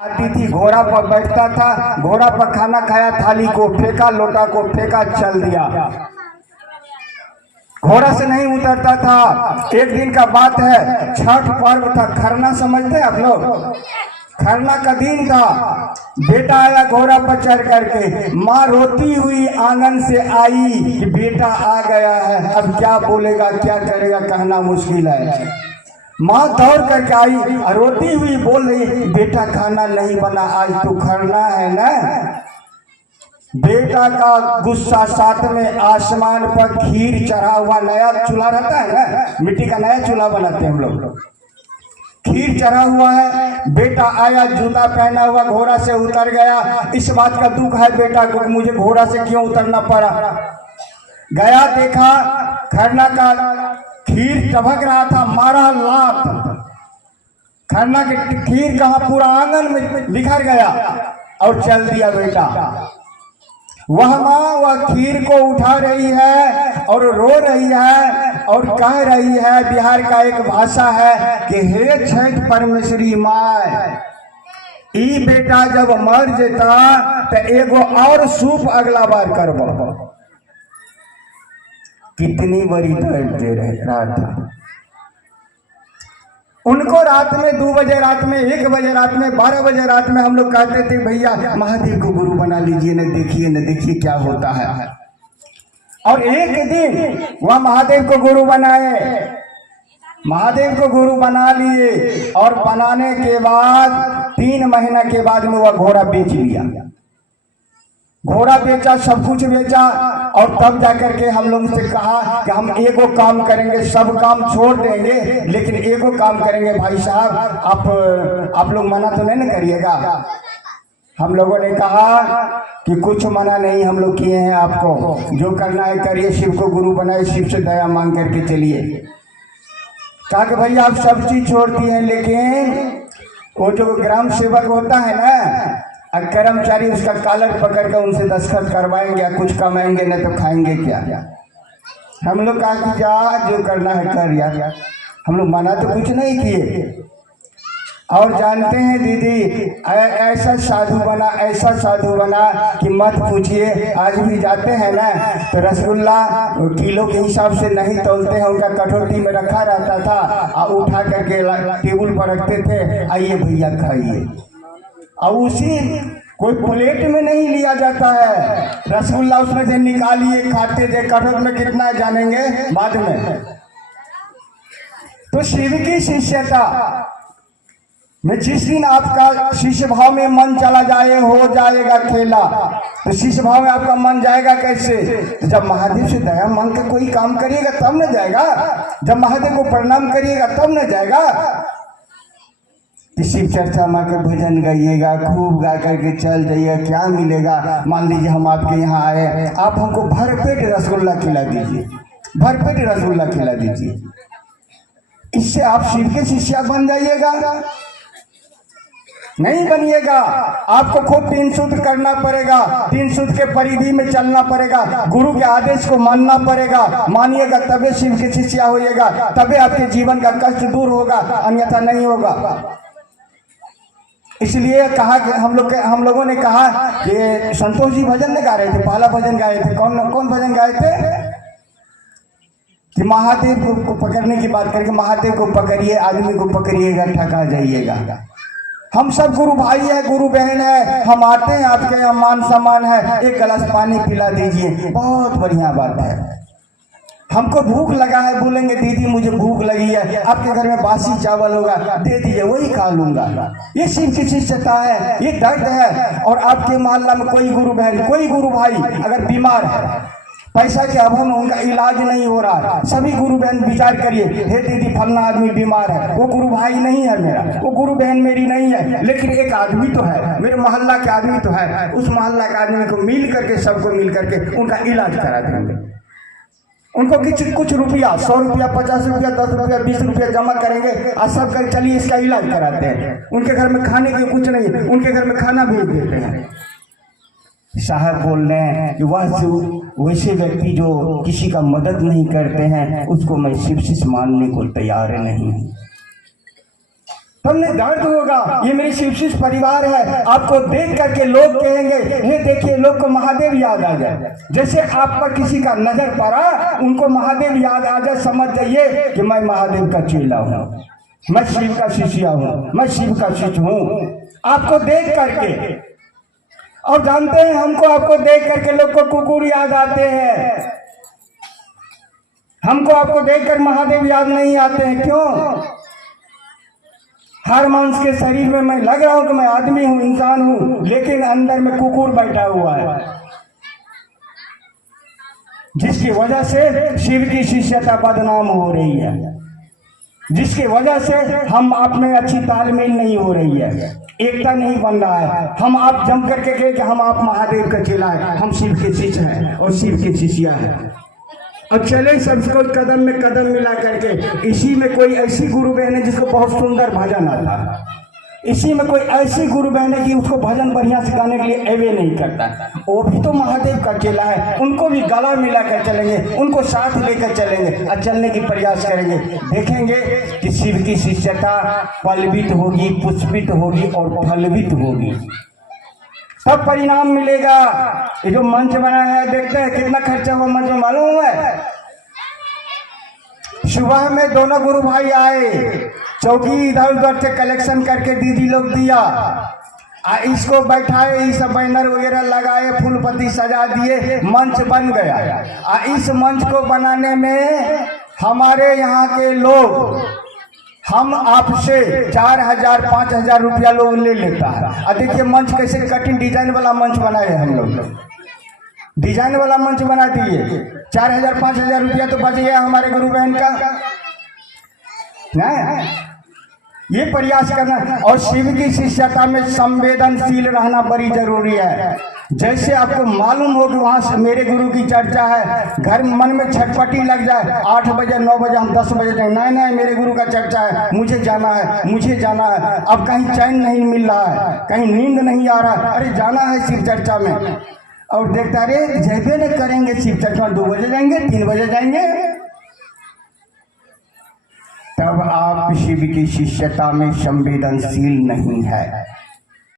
आती थी, घोड़ा पर बैठता था, घोड़ा पर खाना खाया, थाली को फेंका, लोटा को फेंका, चल दिया, घोड़ा से नहीं उतरता था। एक दिन का बात है, छठ पर्व था, खरना समझते हैं आप लोग, खरना का दिन था। बेटा आया घोड़ा पर चढ़ करके, माँ रोती हुई आंगन से आई कि बेटा आ गया है, अब क्या बोलेगा क्या करेगा कहना मुश्किल है। माँ दौड़ करके आई और रोती हुई बोल रही, बेटा खाना नहीं बना, आज तो खरना है ना। बेटा का गुस्सा, साथ में आसमान पर खीर चढ़ा हुआ, नया चूल्हा रहता है ना, मिट्टी का नया चूल्हा बनाते हैं हम लोग, खीर चढ़ा हुआ है। बेटा आया, जूता पहना हुआ, घोड़ा से उतर गया। इस बात का दुख है बेटा को, मुझे घोड़ा से क्यों उतरना पड़ा। गया, देखा खरना का खीर टभक रहा था, मारा लात, खरना की खीर कहाँ, पूरा आंगन में बिखर गया और चल दिया बेटा। वह माँ वह खीर को उठा रही है और रो रही है और कह रही है, बिहार का एक भाषा है कि हे छठ परमेश्वरी माय, ई बेटा जब मर जेता तो एगो और सूप अगला बार करबो। कितनी बड़ी दर्द दे रहा था उनको। रात में 2 बजे, रात में 1 बजे, रात में 12 बजे रात में हम लोग कहते थे भैया महादेव को गुरु बना लीजिए, न देखिए क्या होता है। और एक दिन वह महादेव को गुरु बनाए, महादेव को गुरु बना लिए और बनाने के बाद 3 महीना के बाद में वह घोड़ा बेच लिया। घोड़ा बेचा, सब कुछ बेचा और तब जाकर के हम लोग से कहा कि हम एगो काम करेंगे, सब काम छोड़ देंगे लेकिन एगो काम करेंगे भाई साहब, आप लोग मना तो नहीं करिएगा। हम लोगों ने कहा कि कुछ मना नहीं हम लोग किए हैं, आपको जो करना है करिए, शिव को गुरु बनाए, शिव से दया मांग करके चलिए। कहा कि भैया आप सब चीज छोड़ती हैं लेकिन वो जो ग्राम सेवक होता है ना, कर्मचारी, उसका कॉलर पकड़ कर उनसे दस्तखत करवाएंगे या कुछ कमाएंगे, नहीं तो खाएंगे क्या। हम लोग कहा कि जा जो करना है कर यार, हम लोग मना तो कुछ नहीं किए। और जानते हैं दीदी, ऐसा साधु बना कि मत पूछिए। आज भी जाते हैं ना तो रसगुल्ला किलो के हिसाब से नहीं तोलते हैं, उनका कटोरी में रखा रहता था और उठा करके टेबल पर रखते थे, आइए भैया खाइए। और उसी कोई प्लेट में नहीं लिया जाता है रसगुल्ला, उसमें से निकालिए खाते थे, कटोरी में कितना जानेंगे बाद में। तो शिव की शिष्यता में जिस दिन आपका शिष्य भाव में मन चला जाए, हो जाएगा खेला। तो शिष्य भाव में आपका मन जाएगा कैसे? तो जब महादेव से दया मांग के कोई काम करिएगा तब न जाएगा, जब महादेव को प्रणाम करिएगा तब न जाएगा। शिव चर्चा माँ के भजन गाइएगा, खूब गा करके चल जाइए, क्या मिलेगा। मान लीजिए हम आपके यहाँ आए, आप हमको भरपेट रसगुल्ला खिला दीजिए, भरपेट रसगुल्ला खिला दीजिए, इससे आप शिव के शिष्य बन जाइएगा? नहीं बनिएगा। आपको खूब 3 सूत्र करना पड़ेगा, 3 सूत्र के परिधि में चलना पड़ेगा, गुरु के आदेश को मानना पड़ेगा। मानिएगा तबे शिव के शिष्य होइएगा, तबे आपके जीवन का कष्ट दूर होगा, अन्यथा नहीं होगा। इसलिए कहा कि हम लोगों ने कहा कि संतोष जी भजन नहीं गा रहे थे, पहला भजन गाए थे, कौन भजन गाए थे कि महादेव को पकड़ने की बात करके, महादेव को पकड़िए, आदमी को पकड़िएगा ठगा जाइएगा। हम सब गुरु भाई है, गुरु बहन है, हम आते हैं आपके यहाँ, मान सम्मान है, एक गिलास पानी पिला दीजिए, बहुत बढ़िया बात है। हमको भूख लगा है, बोलेंगे दीदी मुझे भूख लगी है, आपके घर में बासी चावल होगा, दे दीजिए, वही खा लूंगा। ये शिव की शिष्यता है, ये दर्द है। और आपके मोहल्ला में कोई गुरु बहन, कोई गुरु भाई अगर बीमार है, पैसा के अभाव में उनका इलाज नहीं हो रहा, सभी गुरु बहन विचार करिए, हे दीदी फलना आदमी बीमार है, वो गुरु भाई नहीं है मेरा, वो गुरु बहन मेरी नहीं है, लेकिन एक आदमी तो है, मेरे मोहल्ला के आदमी तो है, उस मोहल्ला के आदमी को मिल करके, सबको मिल करके उनका इलाज करा देंगे। उनको कुछ रुपया, 100 रुपया, 50 रुपया, 10 रुपया, 20 रुपया जमा करेंगे और सब कर चलिए इसका इलाज कराते हैं। उनके घर में खाने के कुछ नहीं, उनके घर में खाना भेज देते हैं। साहब बोल रहे हैं कि वैसे व्यक्ति जो किसी का मदद नहीं करते हैं उसको मैं शिव शिष्य मानने को तैयार नहीं हूँ। तो हमें दर्द होगा। ये मेरी शिव शिष्य परिवार है, आपको देख करके लोग कहेंगे हे देखिए, लोग को महादेव याद आ जाए। जैसे आप पर किसी का नजर पड़ा, उनको महादेव याद आ जाए, समझ जाइए कि मैं महादेव का चेला हूँ, मैं शिव का शिष्य हूँ, मैं शिव का शिष्य हूँ। आपको देख करके, और जानते हैं हमको आपको देख करके लोग को कुकुर याद आते हैं, हमको आपको देखकर महादेव याद नहीं आते हैं। क्यों? हर मांस के शरीर में मैं लग रहा हूं कि मैं आदमी हूं, इंसान हूं, लेकिन अंदर में कुकुर बैठा हुआ है, जिसकी वजह से शिव की शिष्यता बदनाम हो रही है, जिसकी वजह से हम आप में अच्छी तालमेल नहीं हो रही है, एकता नहीं बन रहा है। हम आप जम करके कहे कि हम आप महादेव का चेला है, हम शिव के शिष्य हैं और शिव के शिष्या हैं। अब चले सबको कदम में कदम मिला करके। इसी में कोई ऐसी गुरु बहन है जिसको बहुत सुंदर भजन आता है, इसी में कोई ऐसी गुरु बहन है कि उसको भजन बढ़िया से गाने के लिए एवे नहीं करता, वो भी तो महादेव का चेला है, उनको भी गला मिला कर चलेंगे, उनको साथ लेकर चलेंगे और चलने की प्रयास करेंगे। देखेंगे कि शिव की शिष्यता पलवित होगी, पुष्पित होगी और फलवित होगी, सब परिणाम मिलेगा। ये जो मंच बना है, देखते हैं कितना खर्चा हुआ मंच में, मालूम है? सुबह में दोनों गुरु भाई आए, चौकी इधर उधर से कलेक्शन करके दीदी लोग दिया, इसको बैठाए, इस बैनर वगैरह लगाए, फूल पत्ती सजा दिए, मंच बन गया। इस मंच को बनाने में हमारे यहाँ के लोग, हम आपसे 4,000 5,000 रुपया लोग ले लेता है। और देखिए मंच कैसे कटिंग डिजाइन वाला मंच बनाए हम लोग, डिजाइन वाला मंच बना दिए, 4,000 5,000 रुपया तो बच गया हमारे गुरु बहन का। नहीं, ये प्रयास करना। और शिव की शिष्यता में संवेदनशील रहना बड़ी जरूरी है। जैसे आपको मालूम हो कि वहां से मेरे गुरु की चर्चा है, घर मन में छटपटी लग जाए, 8 बजे 9 बजे हम 10 बजे जाए, नहीं नहीं मेरे गुरु का चर्चा है, मुझे जाना है, मुझे जाना है। अब कहीं चैन नहीं मिल रहा है, कहीं नींद नहीं आ रहा है, अरे जाना है शिव चर्चा में। और देखता अरे जैसे न करेंगे शिव चर्चा में, 2 बजे जाएंगे, 3 बजे जाएंगे, तब आप शिव की शिष्यता में संवेदनशील नहीं है।